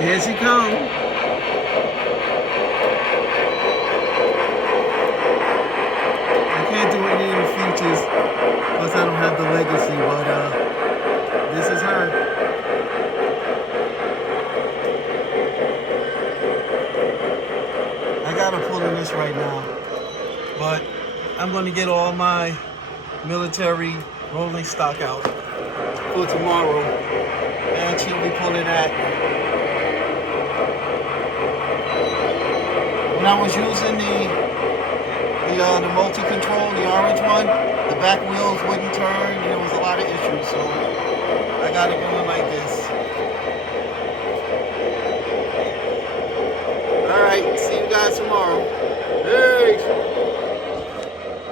Here she comes. I can't do any of the features because I don't have the legacy, but this is her. I gotta pull in this right now, but I'm gonna get all my military rolling stock out for tomorrow, and she'll be pulling that. When I was using the multi-control, the orange one, the back wheels wouldn't turn. There was a lot of issues, so I got it going like this. All right, see you guys tomorrow.